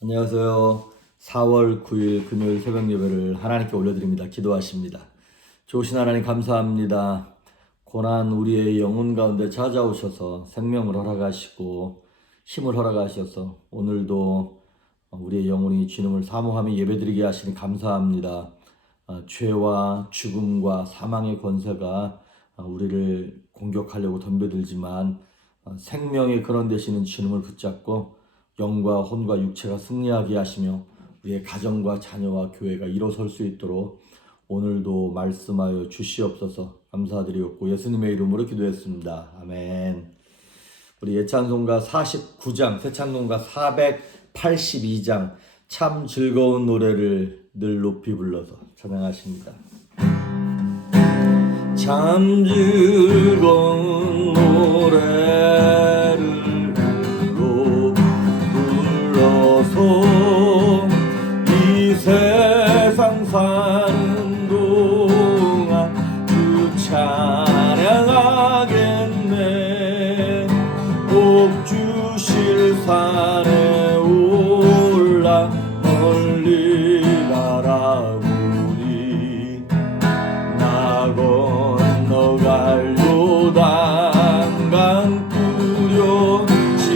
안녕하세요. 4월 9일 금요일 새벽 예배를 하나님께 올려드립니다. 기도하십니다. 좋으신 하나님 감사합니다. 고난 우리의 영혼 가운데 찾아오셔서 생명을 허락하시고 힘을 허락하셔서 오늘도 우리의 영혼이 주님을 사모하며 예배드리게 하시니 감사합니다. 죄와 죽음과 사망의 권세가 우리를 공격하려고 덤벼들지만 생명의 근원 되시는 주님을 붙잡고 영과 혼과 육체가 승리하게 하시며 우리의 가정과 자녀와 교회가 일어설 수 있도록 오늘도 말씀하여 주시옵소서. 감사드리옵고 예수님의 이름으로 기도했습니다. 아멘. 우리 예찬송가 49장, 새찬송가 482장 참 즐거운 노래를 늘 높이 불러서 찬양하십니다. 참 즐거운 노래를 이 세상 사는 동안 주 찬양하겠네. 복 주실 산에 올라 멀리 바라보니 나 건너갈 요단강 뚜렷이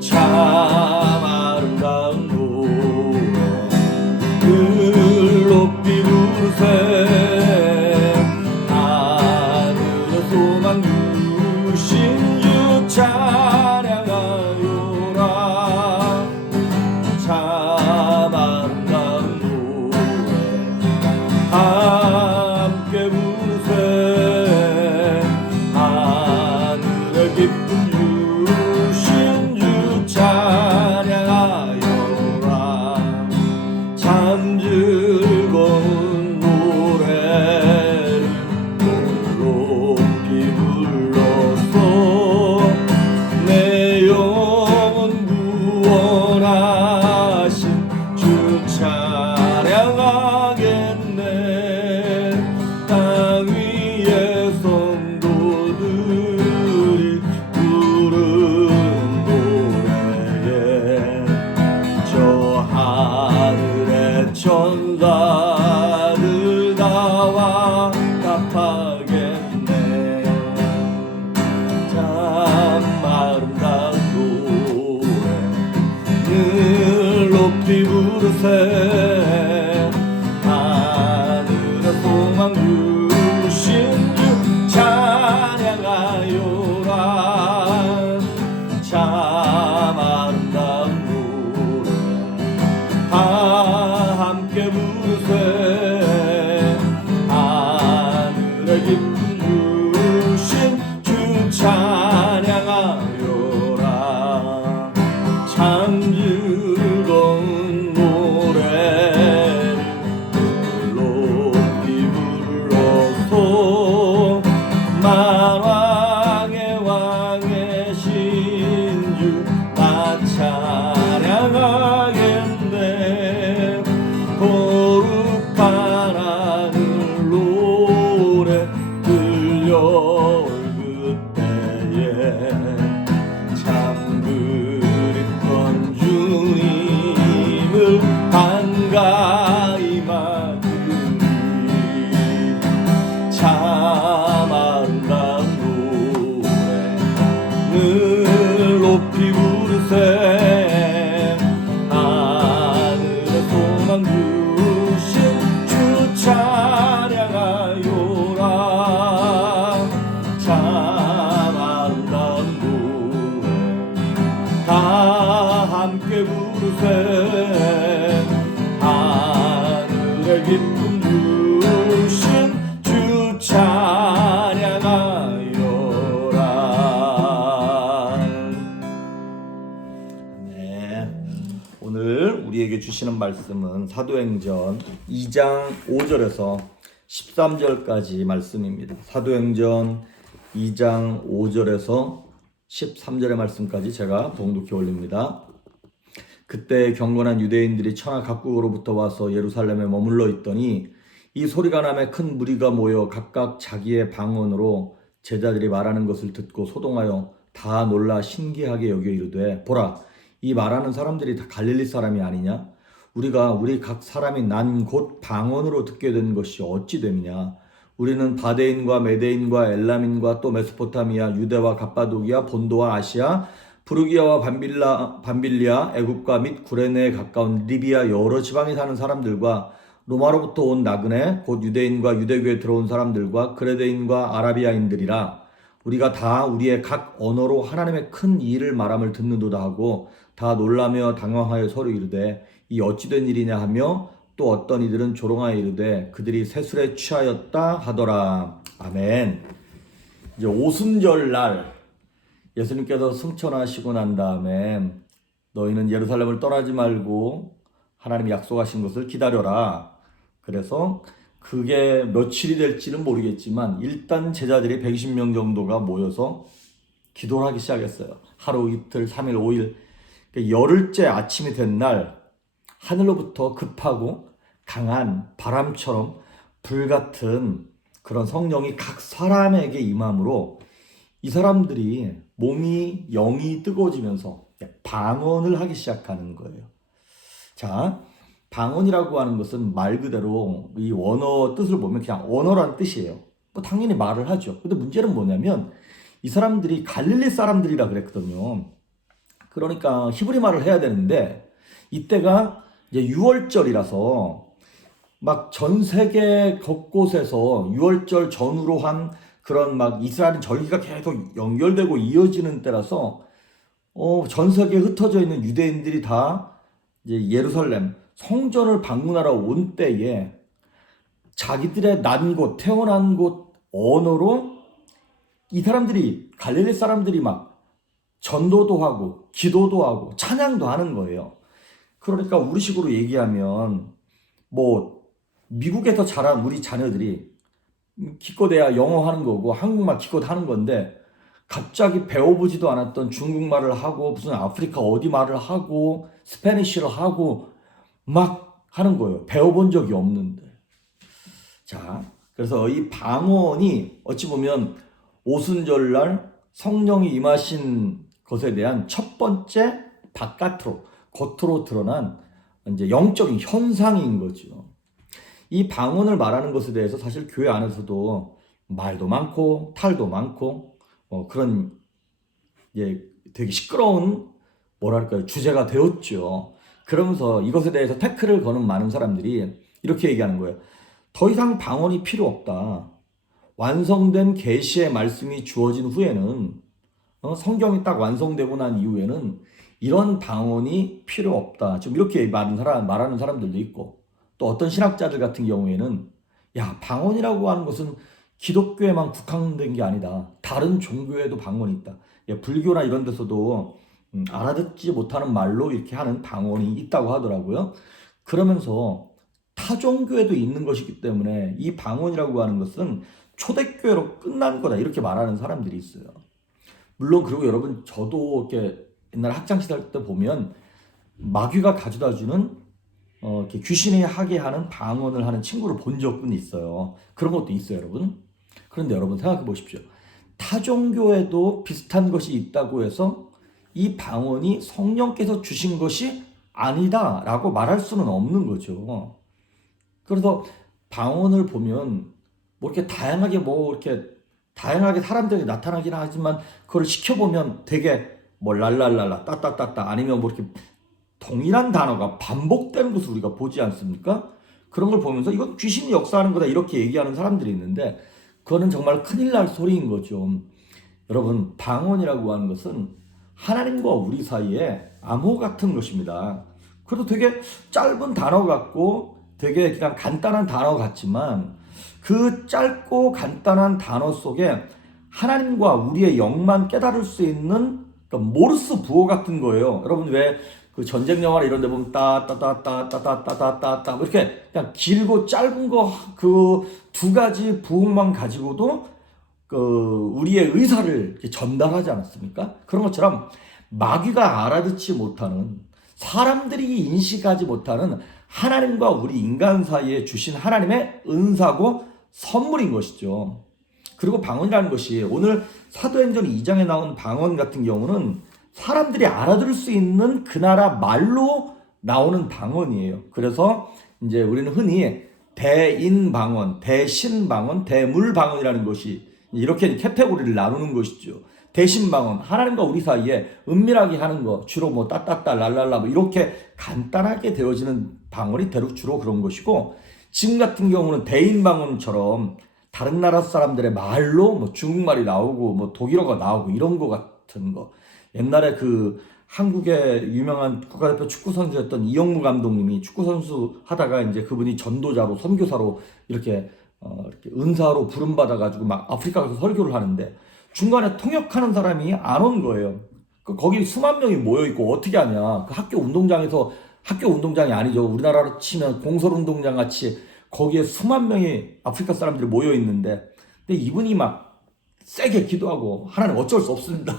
참 아름다운 노래 늘 높이 부르세. 하늘의 소망 주신 주 찬양하요라. 참 아름다운 노래 함께 부르세. 하늘의 깊은 찬양하여라. 참 즐거운 노래를 높이 불러서 내 영혼 구원하신 주 찬양하겠네. 땅 위의 성도들이 천사들 나와 답하겠네. 참 아름다운 노래 늘 높이 부르세. 하늘의 소망 주신 주 찬양하요라. 참 아름다운 노래 함께 부르세. 하늘의 깊은 주신 주 찬양하여라. 참 즐거운 노래를 높이 불러서 만왕의 왕의 신주 나 찬양하겠네. 거룩한 하늘 노래 들려올 그때에 참 그립던 주님을 반가이 맞으리. 참 아름다운 노래 늘 높이 부르세. 하늘의 소망 주신 주 찬양하요라. 참 아름다운 노래 다 함께 부르세. 하늘의 깊은 주신 주 찬양하여라. 네. 오늘 우리에게 주시는 말씀은 사도행전 2장 5절에서 13절까지 말씀입니다. 사도행전 2장 5절에서 13절의 말씀까지 제가 봉독해 올립니다. 그때 경건한 유대인들이 천하 각국으로부터 와서 예루살렘에 머물러 있더니 이 소리가 나매 큰 무리가 모여 각각 자기의 방언으로 제자들이 말하는 것을 듣고 소동하여 다 놀라 신기하게 여겨 이르되 보라 이 말하는 사람들이 다 갈릴리 사람이 아니냐? 우리 각 사람이 난 곧 방언으로 듣게 된 것이 어찌 됨이냐? 우리는 바데인과 메데인과 엘람인과 또 메소포타미아, 유대와 갑바도기아, 본도와 아시아, 부르기아와 반빌리아, 애굽과 및 구레네에 가까운 리비아 여러 지방에 사는 사람들과 로마로부터 온 나그네, 곧 유대인과 유대교에 들어온 사람들과 그레데인과 아라비아인들이라 우리가 다 우리의 각 언어로 하나님의 큰 일을 말함을 듣는도다 하고 다 놀라며 당황하여 서로 이르되 이 어찌된 일이냐 하며 또 어떤 이들은 조롱하여 이르되 그들이 세술에 취하였다 하더라. 아멘. 이제 오순절 날 예수님께서 승천하시고 난 다음에 너희는 예루살렘을 떠나지 말고 하나님이 약속하신 것을 기다려라. 그래서 그게 며칠이 될지는 모르겠지만 일단 제자들이 120명 정도가 모여서 기도를 하기 시작했어요. 하루 이틀 3일 5일 열흘째 아침이 된 날 하늘로부터 급하고 강한 바람처럼 불같은 그런 성령이 각 사람에게 임함으로 이 사람들이 몸이 영이 뜨거워지면서 방언을 하기 시작하는 거예요. 자, 방언이라고 하는 것은 말 그대로 이 원어 뜻을 보면 그냥 언어란 뜻이에요. 뭐 당연히 말을 하죠. 근데 문제는 뭐냐면 이 사람들이 갈릴리 사람들이라 그랬거든요. 그러니까 히브리 말을 해야 되는데 이때가 이제 6월절이라서 막 전 세계 곳곳에서 6월절 전후로 한 그런 막 이스라엘은 절기가 계속 연결되고 이어지는 때라서 전 세계에 흩어져 있는 유대인들이 다 이제 예루살렘 성전을 방문하러 온 때에 자기들의 난 곳, 태어난 곳 언어로 이 사람들이 갈릴리 사람들이 막 전도도 하고 기도도 하고 찬양도 하는 거예요. 그러니까 우리식으로 얘기하면 뭐 미국에서 자란 우리 자녀들이 기껏해야 영어 하는 거고 한국말 기껏 하는 건데 갑자기 배워보지도 않았던 중국말을 하고 무슨 아프리카 어디 말을 하고 스페니쉬를 하고 막 하는 거예요. 배워본 적이 없는데. 자, 그래서 이 방언이 어찌 보면 오순절날 성령이 임하신 것에 대한 첫 번째 바깥으로 겉으로 드러난 이제 영적인 현상인 거죠. 이 방언을 말하는 것에 대해서 사실 교회 안에서도 말도 많고 탈도 많고 그런 되게 시끄러운 뭐랄까요 주제가 되었죠. 그러면서 이것에 대해서 태클을 거는 많은 사람들이 이렇게 얘기하는 거예요. 더 이상 방언이 필요 없다. 완성된 계시의 말씀이 주어진 후에는 성경이 딱 완성되고 난 이후에는 이런 방언이 필요 없다. 좀 이렇게 말하는 사람들도 있고 또 어떤 신학자들 같은 경우에는 야 방언이라고 하는 것은 기독교에만 국한된 게 아니다. 다른 종교에도 방언이 있다. 불교나 이런 데서도 알아듣지 못하는 말로 이렇게 하는 방언이 있다고 하더라고요. 그러면서 타 종교에도 있는 것이기 때문에 이 방언이라고 하는 것은 초대교회로 끝난 거다. 이렇게 말하는 사람들이 있어요. 물론 그리고 여러분 저도 이렇게 옛날 학창시절 때 보면 마귀가 가져다주는 이렇게 귀신이 하게 하는 방언을 하는 친구를 본 적은 있어요. 그런 것도 있어요, 여러분. 그런데 여러분 생각해 보십시오. 타 종교에도 비슷한 것이 있다고 해서 이 방언이 성령께서 주신 것이 아니다라고 말할 수는 없는 거죠. 그래서 방언을 보면 뭐 이렇게 다양하게 사람들이 나타나긴 하지만 그걸 시켜보면 되게 뭐 랄랄랄라 따따따따 아니면 뭐 이렇게 동일한 단어가 반복되는 것을 우리가 보지 않습니까? 그런 걸 보면서 이건 귀신이 역사하는 거다 이렇게 얘기하는 사람들이 있는데 그거는 정말 큰일 날 소리인 거죠. 여러분 방언이라고 하는 것은 하나님과 우리 사이에 암호 같은 것입니다. 그래도 되게 짧은 단어 같고 되게 그냥 간단한 단어 같지만 그 짧고 간단한 단어 속에 하나님과 우리의 영만 깨달을 수 있는 그러니까 모르스 부호 같은 거예요. 여러분 왜 그 전쟁 영화나 이런 데 보면 따따따따따따따따따 이렇게 그냥 길고 짧은 거 그 두 가지 부호만 가지고도 그 우리의 의사를 이렇게 전달하지 않았습니까? 그런 것처럼 마귀가 알아듣지 못하는 사람들이 인식하지 못하는 하나님과 우리 인간 사이에 주신 하나님의 은사고 선물인 것이죠. 그리고 방언이라는 것이 오늘 사도행전 2장에 나온 방언 같은 경우는 사람들이 알아들을 수 있는 그 나라 말로 나오는 방언이에요. 그래서 이제 우리는 흔히 대인방언, 대신방언, 대물방언이라는 것이 이렇게 캐테고리를 나누는 것이죠. 대신방언, 하나님과 우리 사이에 은밀하게 하는 거, 주로 뭐 따따따 랄랄라 뭐 이렇게 간단하게 되어지는 방언이 주로 그런 것이고, 지금 같은 경우는 대인방언처럼 다른 나라 사람들의 말로 뭐 중국말이 나오고 뭐 독일어가 나오고 이런 거 같은 거. 옛날에 그 한국의 유명한 국가대표 축구 선수였던 이영무 감독님이 축구 선수 하다가 이제 그분이 전도자로 선교사로 이렇게 은사로 부름 받아가지고 막 아프리카 가서 설교를 하는데 중간에 통역하는 사람이 안 온 거예요. 거기 수만 명이 모여 있고 어떻게 하냐? 그 학교 운동장에서 학교 운동장이 아니죠. 우리나라로 치면 공설운동장 같이 거기에 수만 명의 아프리카 사람들이 모여 있는데, 근데 이분이 막 세게 기도하고 하나님 어쩔 수 없습니다.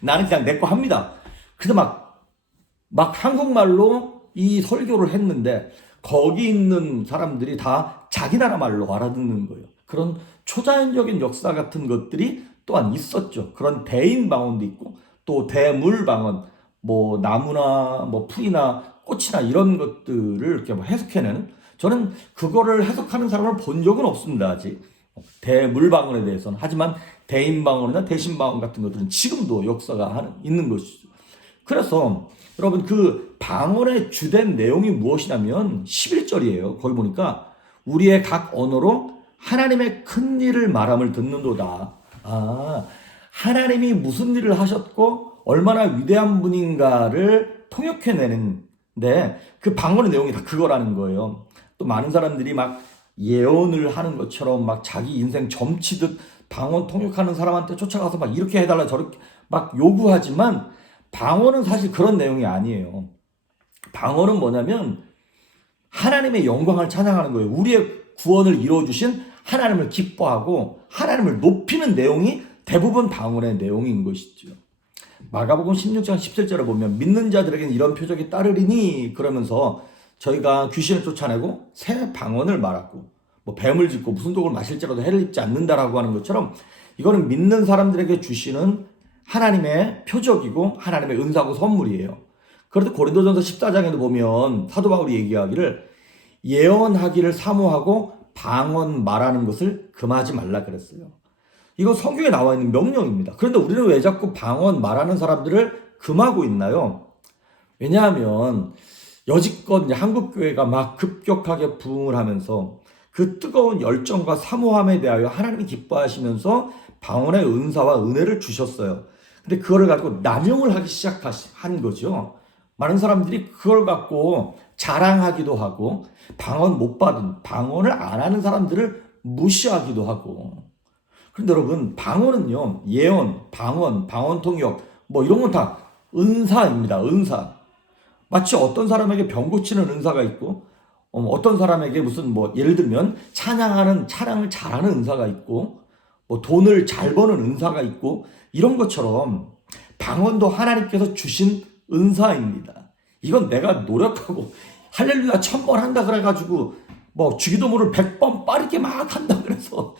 나는 그냥 내 거 합니다. 근데 막 한국말로 이 설교를 했는데 거기 있는 사람들이 다 자기 나라 말로 알아듣는 거예요. 그런 초자연적인 역사 같은 것들이 또한 있었죠. 그런 대인 방언도 있고 또 대물 방언, 뭐 나무나 뭐 풀이나 꽃이나 이런 것들을 이렇게 뭐 해석해내는, 저는 그거를 해석하는 사람을 본 적은 없습니다. 아직 대물 방언에 대해서는. 하지만 대인 방언이나 대신 방언 같은 것들은 지금도 역사가 있는 것이죠. 그래서 여러분 그 방언의 주된 내용이 무엇이냐면 11절이에요. 거기 보니까 우리의 각 언어로 하나님의 큰 일을 말함을 듣는도다. 하나님이 무슨 일을 하셨고 얼마나 위대한 분인가를 통역해내는데 그 방언의 내용이 다 그거라는 거예요. 또 많은 사람들이 막 예언을 하는 것처럼 막 자기 인생 점치듯 방언 통역하는 사람한테 쫓아가서 막 이렇게 해달라 저렇게 막 요구하지만 방언은 사실 그런 내용이 아니에요. 방언은 뭐냐면 하나님의 영광을 찬양하는 거예요. 우리의 구원을 이루어주신 하나님을 기뻐하고 하나님을 높이는 내용이 대부분 방언의 내용인 것이죠. 마가복음 16장 17절에 보면 믿는 자들에게는 이런 표적이 따르리니 그러면서 저희가 귀신을 쫓아내고 새 방언을 말하고 뭐 뱀을 짚고 무슨 독을 마실지라도 해를 입지 않는다라고 하는 것처럼 이거는 믿는 사람들에게 주시는 하나님의 표적이고 하나님의 은사고 선물이에요. 그런데 고린도전서 14장에도 보면 사도 바울이 얘기하기를 예언하기를 사모하고 방언 말하는 것을 금하지 말라 그랬어요. 이거 성경에 나와 있는 명령입니다. 그런데 우리는 왜 자꾸 방언 말하는 사람들을 금하고 있나요? 왜냐하면 여지껏 한국 교회가 막 급격하게 부흥을 하면서 그 뜨거운 열정과 사모함에 대하여 하나님이 기뻐하시면서 방언의 은사와 은혜를 주셨어요. 근데 그거를 가지고 남용을 하기 시작한 거죠. 많은 사람들이 그걸 갖고 자랑하기도 하고 방언 못 받은, 방언을 안 하는 사람들을 무시하기도 하고. 그런데 여러분 방언은요, 예언, 방언, 방언 통역 뭐 이런 건 다 은사입니다. 은사. 마치 어떤 사람에게 병 고치는 은사가 있고 어떤 사람에게 무슨 뭐 예를 들면 찬양을 잘하는 은사가 있고 뭐 돈을 잘 버는 은사가 있고 이런 것처럼 방언도 하나님께서 주신 은사입니다. 이건 내가 노력하고 할렐루야 1000번 한다 그래가지고 뭐 주기도문을 100번 빠르게 막 한다 그래서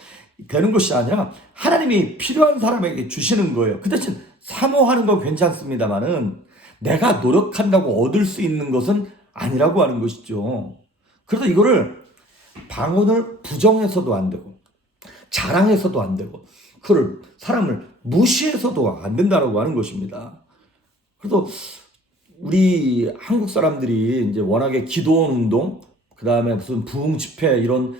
되는 것이 아니라 하나님이 필요한 사람에게 주시는 거예요. 그 대신 사모하는 건 괜찮습니다만은 내가 노력한다고 얻을 수 있는 것은 아니라고 하는 것이죠. 그래서 이거를 방언을 부정해서도 안 되고 자랑해서도 안 되고 그걸 사람을 무시해서도 안 된다라고 하는 것입니다. 그래서 우리 한국 사람들이 이제 워낙에 기도원 운동, 그 다음에 무슨 부흥 집회 이런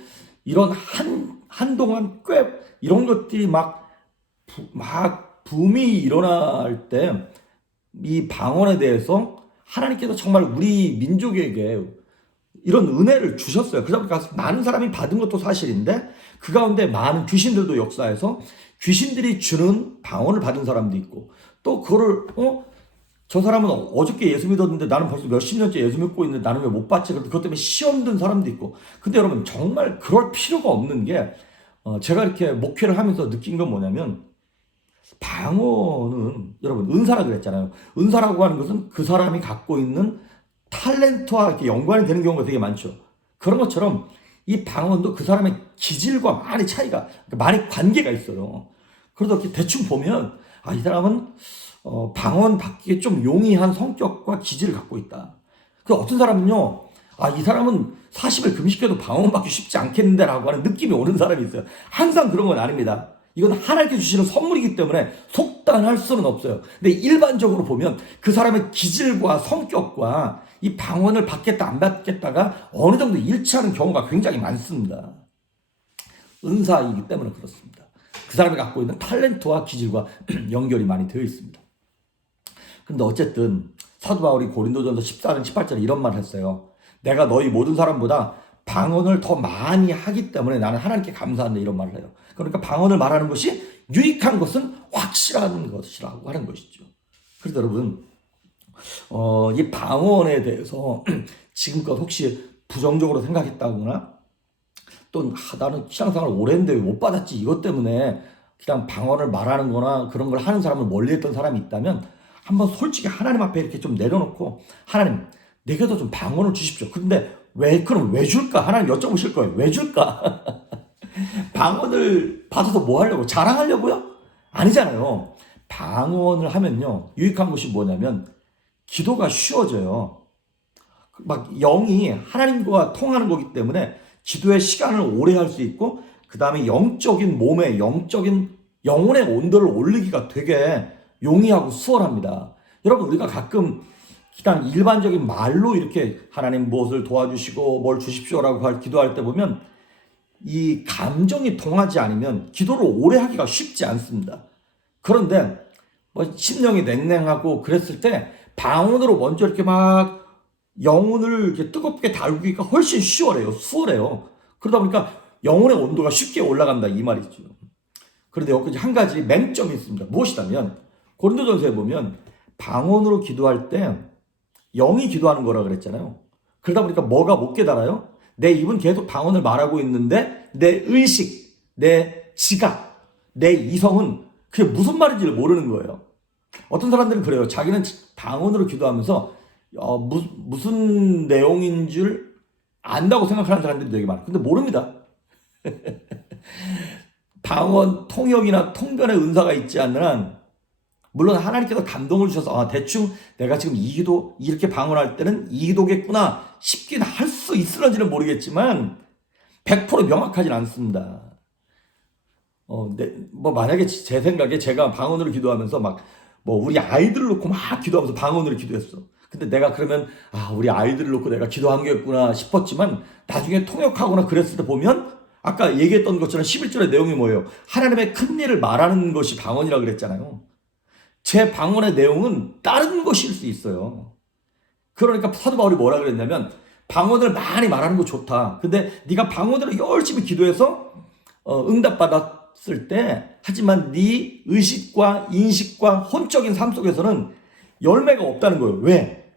한동안 꽤 이런 것들이 막 붐이 일어날 때 이 방언에 대해서 하나님께서 정말 우리 민족에게 이런 은혜를 주셨어요. 그러다 보니까 많은 사람이 받은 것도 사실인데 그 가운데 많은 귀신들도 역사에서 귀신들이 주는 방언을 받은 사람도 있고 또 그거를 저 사람은 어저께 예수 믿었는데 나는 벌써 몇십 년째 예수 믿고 있는데 나는 왜 못 받지? 그것 때문에 시험 든 사람도 있고. 근데 여러분 정말 그럴 필요가 없는 게 제가 이렇게 목회를 하면서 느낀 건 뭐냐면 방언은 여러분 은사라 그랬잖아요. 은사라고 하는 것은 그 사람이 갖고 있는 탤런트와 이렇게 연관이 되는 경우가 되게 많죠. 그런 것처럼 이 방언도 그 사람의 기질과 많이 차이가, 많이 관계가 있어요. 그래서 이렇게 대충 보면, 이 사람은, 방언 받기에 좀 용이한 성격과 기질을 갖고 있다. 그 어떤 사람은요, 이 사람은 40일 금식해도 방언 받기 쉽지 않겠는데 라고 하는 느낌이 오는 사람이 있어요. 항상 그런 건 아닙니다. 이건 하나님께 주시는 선물이기 때문에 속단할 수는 없어요. 근데 일반적으로 보면 그 사람의 기질과 성격과 이 방언을 받겠다 안 받겠다가 어느 정도 일치하는 경우가 굉장히 많습니다. 은사이기 때문에 그렇습니다. 그 사람이 갖고 있는 탤런트와 기질과 연결이 많이 되어 있습니다. 근데 어쨌든 사도 바울이 고린도전서 14장 18절에 이런 말을 했어요. 내가 너희 모든 사람보다 방언을 더 많이 하기 때문에 나는 하나님께 감사한다, 이런 말을 해요. 그러니까 방언을 말하는 것이 유익한 것은 확실한 것이라고 하는 것이죠. 그래서 여러분, 이 방언에 대해서 지금껏 혹시 부정적으로 생각했다거나 또 나는 신앙생활 오래 했는데 왜 못 받았지, 이것 때문에 그냥 방언을 말하는 거나 그런 걸 하는 사람을 멀리했던 사람이 있다면 한번 솔직히 하나님 앞에 이렇게 좀 내려놓고, 하나님 내게도 좀 방언을 주십시오. 근데 그럼 왜 줄까? 하나님 여쭤보실 거예요. 왜 줄까? 방언을 받아서 뭐 하려고? 자랑하려고요? 아니잖아요. 방언을 하면요, 유익한 것이 뭐냐면 기도가 쉬워져요. 막 영이 하나님과 통하는 거기 때문에 기도의 시간을 오래 할 수 있고, 그 다음에 영적인 몸에 영적인 영혼의 온도를 올리기가 되게 용이하고 수월합니다. 여러분, 우리가 가끔 그냥 일반적인 말로 이렇게 하나님 무엇을 도와주시고 뭘 주십시오라고 기도할 때 보면 이 감정이 통하지 않으면 기도를 오래 하기가 쉽지 않습니다. 그런데 심령이 냉랭하고 그랬을 때 방언으로 먼저 이렇게 막 영혼을 이렇게 뜨겁게 다루기가 훨씬 수월해요. 그러다 보니까 영혼의 온도가 쉽게 올라간다, 이 말이죠. 그런데 여기 한 가지 맹점이 있습니다. 무엇이냐면 고린도전서에 보면 방언으로 기도할 때 영이 기도하는 거라 그랬잖아요. 그러다 보니까 뭐가 못 깨달아요? 내 입은 계속 방언을 말하고 있는데 내 의식, 내 지각, 내 이성은 그게 무슨 말인지를 모르는 거예요. 어떤 사람들은 그래요. 자기는 방언으로 기도하면서 무슨 내용인 줄 안다고 생각하는 사람들이 되게 많아요. 근데 모릅니다. 방언, 통역이나 통변의 은사가 있지 않는 한, 물론 하나님께서 감동을 주셔서 대충 내가 지금 이 기도 이렇게 방언할 때는 이 기도겠구나 싶긴 할 수 있을런지는 모르겠지만 100% 명확하진 않습니다. 만약에 제 생각에 제가 방언으로 기도하면서 우리 아이들을 놓고 막 기도하면서 방언으로 기도했어. 근데 내가 그러면 우리 아이들을 놓고 내가 기도한 거였구나 싶었지만, 나중에 통역하거나 그랬을 때 보면 아까 얘기했던 것처럼 11절의 내용이 뭐예요? 하나님의 큰 일을 말하는 것이 방언이라고 그랬잖아요. 제 방언의 내용은 다른 것일 수 있어요. 그러니까 사도 바울이 뭐라 그랬냐면, 방언을 많이 말하는 거 좋다. 근데 네가 방언으로 열심히 기도해서 응답받았을 때, 하지만 네 의식과 인식과 혼적인 삶 속에서는 열매가 없다는 거예요. 왜?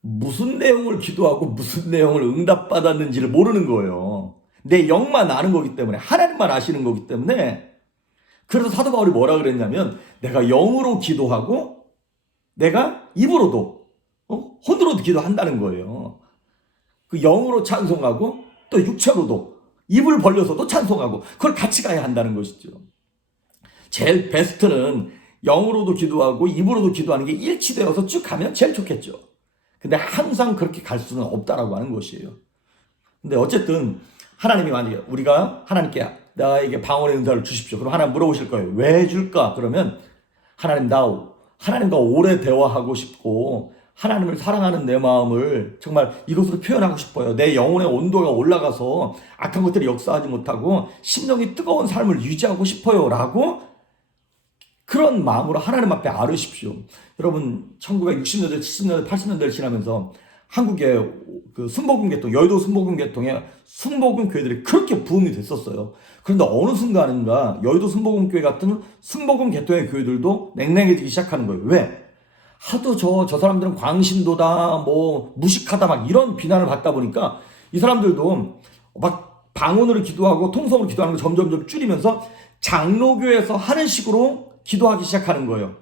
무슨 내용을 기도하고 무슨 내용을 응답받았는지를 모르는 거예요. 내 영만 아는 거기 때문에, 하나님만 아시는 거기 때문에. 그래서 사도 바울이 뭐라 그랬냐면, 내가 영으로 기도하고 내가 입으로도 혼으로도 기도한다는 거예요. 그 영으로 찬송하고 또 육체로도 입을 벌려서도 찬송하고, 그걸 같이 가야 한다는 것이죠. 제일 베스트는 영으로도 기도하고 입으로도 기도하는 게 일치되어서 쭉 가면 제일 좋겠죠. 근데 항상 그렇게 갈 수는 없다라고 하는 것이에요. 근데 어쨌든 하나님이 만약에 우리가 하나님께 나에게 방언의 은사를 주십시오. 그럼 하나님 물어보실 거예요. 왜 줄까? 그러면 하나님, 나 하나님과 오래 대화하고 싶고 하나님을 사랑하는 내 마음을 정말 이것으로 표현하고 싶어요. 내 영혼의 온도가 올라가서 악한 것들이 역사하지 못하고 심령이 뜨거운 삶을 유지하고 싶어요. 라고 그런 마음으로 하나님 앞에 아뢰십시오. 여러분, 1960년대, 70년대, 80년대를 지나면서 한국의 그 순복음 계통, 여의도 순복음 계통에 순복음 교회들이 그렇게 부흥이 됐었어요. 그런데 어느 순간인가 여의도 순복음 교회 같은 순복음 계통의 교회들도 냉랭해지기 시작하는 거예요. 왜? 하도 저 사람들은 광신도다, 무식하다, 이런 비난을 받다 보니까 이 사람들도 방언으로 기도하고 통성으로 기도하는 걸 점점 줄이면서 장로교에서 하는 식으로 기도하기 시작하는 거예요.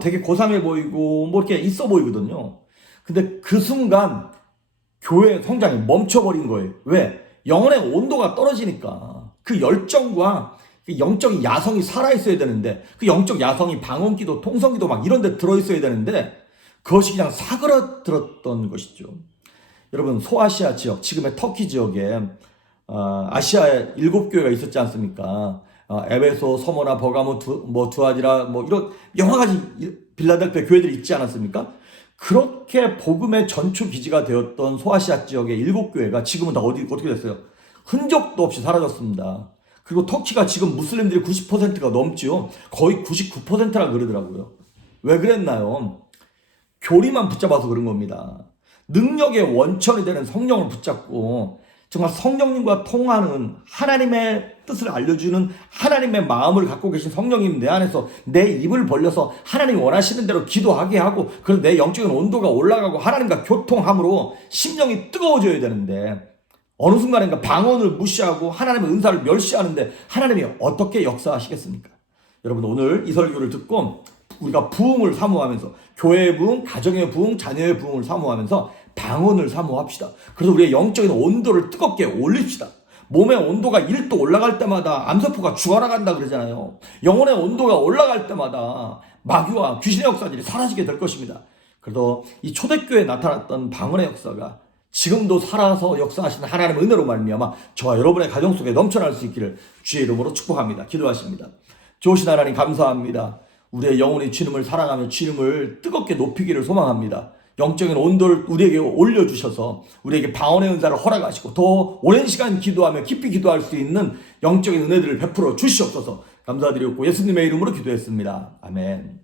되게 고상해 보이고 이렇게 있어 보이거든요. 근데 그 순간 교회 성장이 멈춰버린 거예요. 왜? 영혼의 온도가 떨어지니까 그 열정과 그 영적인 야성이 살아있어야 되는데, 그 영적 야성이 방언기도, 통성기도 막 이런 데 들어있어야 되는데, 그것이 그냥 사그라들었던 것이죠. 여러분, 소아시아 지역, 지금의 터키 지역에 아시아에 7교회가 있었지 않습니까? 에베소, 서모나, 버가모, 두아디라, 이런 여러 가지 빌라델피아 교회들이 있지 않았습니까? 그렇게 복음의 전초 기지가 되었던 소아시아 지역의 7교회가 지금은 다 어떻게 됐어요? 흔적도 없이 사라졌습니다. 그리고 터키가 지금 무슬림들이 90%가 넘지요. 거의 99%라 그러더라고요. 왜 그랬나요? 교리만 붙잡아서 그런 겁니다. 능력의 원천이 되는 성령을 붙잡고 정말 성령님과 통하는, 하나님의 뜻을 알려주는 하나님의 마음을 갖고 계신 성령님 내 안에서 내 입을 벌려서 하나님이 원하시는 대로 기도하게 하고, 그래서 내 영적인 온도가 올라가고 하나님과 교통함으로 심령이 뜨거워져야 되는데, 어느 순간인가 방언을 무시하고 하나님의 은사를 멸시하는데 하나님이 어떻게 역사하시겠습니까? 여러분, 오늘 이 설교를 듣고 우리가 부흥을 사모하면서, 교회의 부흥, 가정의 부흥, 자녀의 부흥을 사모하면서 방언을 사모합시다. 그래서 우리의 영적인 온도를 뜨겁게 올립시다. 몸의 온도가 1도 올라갈 때마다 암세포가 죽어나간다 그러잖아요. 영혼의 온도가 올라갈 때마다 마귀와 귀신의 역사들이 사라지게 될 것입니다. 그래도 이 초대교회에 나타났던 방언의 역사가 지금도 살아서 역사하시는 하나님의 은혜로 말미암아 저와 여러분의 가정 속에 넘쳐날 수 있기를 주의 이름으로 축복합니다. 기도하십니다. 좋으신 하나님, 감사합니다. 우리의 영혼이 주님을 사랑하며 주님을 뜨겁게 높이기를 소망합니다. 영적인 온도를 우리에게 올려주셔서 우리에게 방언의 은사를 허락하시고 더 오랜 시간 기도하며 깊이 기도할 수 있는 영적인 은혜들을 베풀어 주시옵소서. 감사드리고 예수님의 이름으로 기도했습니다. 아멘.